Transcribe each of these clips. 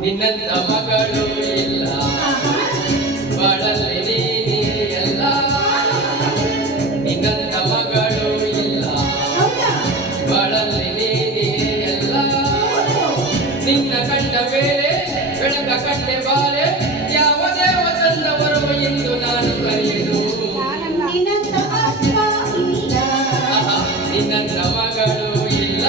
ನಿನ್ನಂತ ಮಗಳು ಇಲ್ಲ ಬಾಳಲ್ಲಿ ನೀನೇ ಎಲ್ಲ ನಿನ್ನಂತ ಮಗಳು ಇಲ್ಲ ಬಾಳಲ್ಲಿ ನೀನೇ ಎಲ್ಲ ನಿನ್ನ ಕಂಡ ಬೇರೆ ಬೆಳಕ ಕಂಡೆ ಬಾರೆ ಯಾವ ದೇವ ತಂದವರು ಎಂದು ನಾನು ಕರೆಯುವುದು ನಿನ್ನಂತ ಮಗಳು ಇಲ್ಲ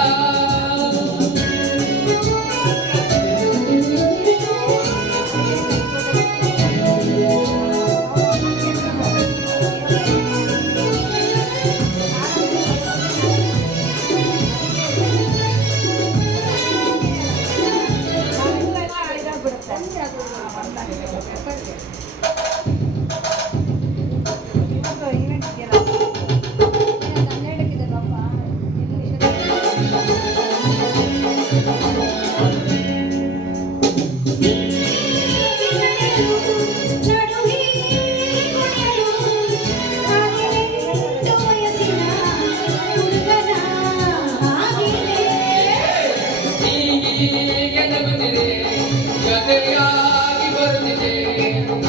ಜೊತೆಯಾಗಿ ಬರುತ್ತಿದೆ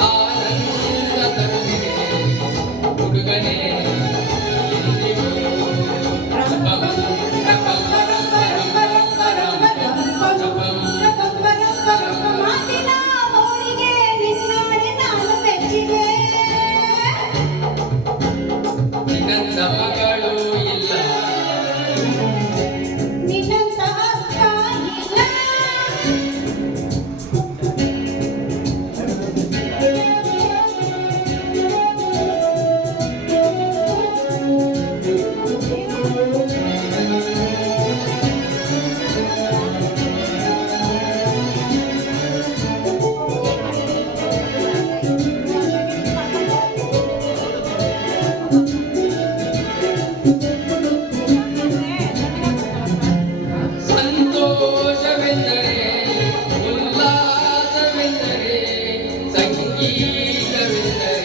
ಆನಂದ ತರುತ್ತಿದೆ ಹುಡುಗನೇ ನಿನ್ನಂತ ಮಗಳು ಇಲ್ಲ ಸಂತೋಷವೆಂದರೆ ಉಲ್ಲಾಸವೆಂದರೆ ಸಂಗೀತವೆಂದರೆ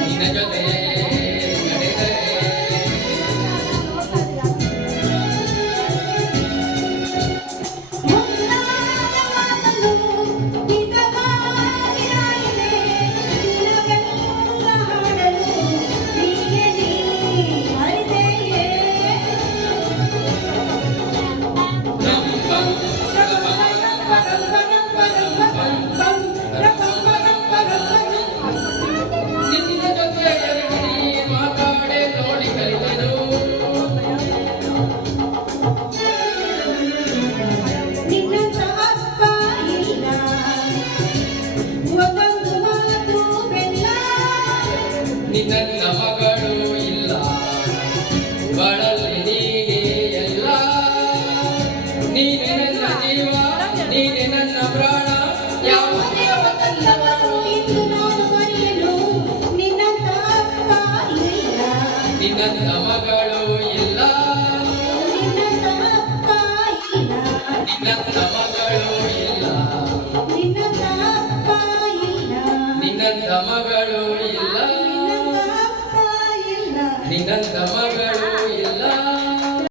ನಿನ್ನ ಜೊತೆ ನಡೆದರೆ ನಿನ್ನ ಜೊತೆ ಮಾತಾಡೆ ನೋಡಿ ಕಲಿತನು ನಿನ್ನಂತ ಅಪ್ಪ ಇಲ್ಲ ಒಂದೊಂದು ಮಾತು ಬೆಲ್ಲ ನಿನ್ನಂತ ಮಗಳು ಇಲ್ಲ ಬಾಳಲ್ಲಿ ನೀನೇ ಎಲ್ಲ ನೀನೆ ನನ್ನ ಜೀವ ನೀನೆ ನನ್ನ ಪ್ರಾಣ ಯಾವ ದೇವ ತಂದವರು ಇಂದು ನಾನು ಮರೆಯಲು ನಿನ್ನಂತ ಅಪ್ಪ ಇಲ್ಲ ನಿನ್ನಂತ ಮಗಳು ಇಲ್ಲ ನಿನ್ನಂತ ಅಪ್ಪ ಇಲ್ಲ ನಿನ್ನಂತ ಮಗಳು ಇಲ್ಲ ನಿನ್ನಂತ ಅಪ್ಪ ಇಲ್ಲ ನಿನ್ನಂತ ಮಗಳು ಇಲ್ಲ ನಿನ್ನಂತ ಅಪ್ಪ ಇಲ್ಲ ನಿನ್ನಂತ ಮಗಳು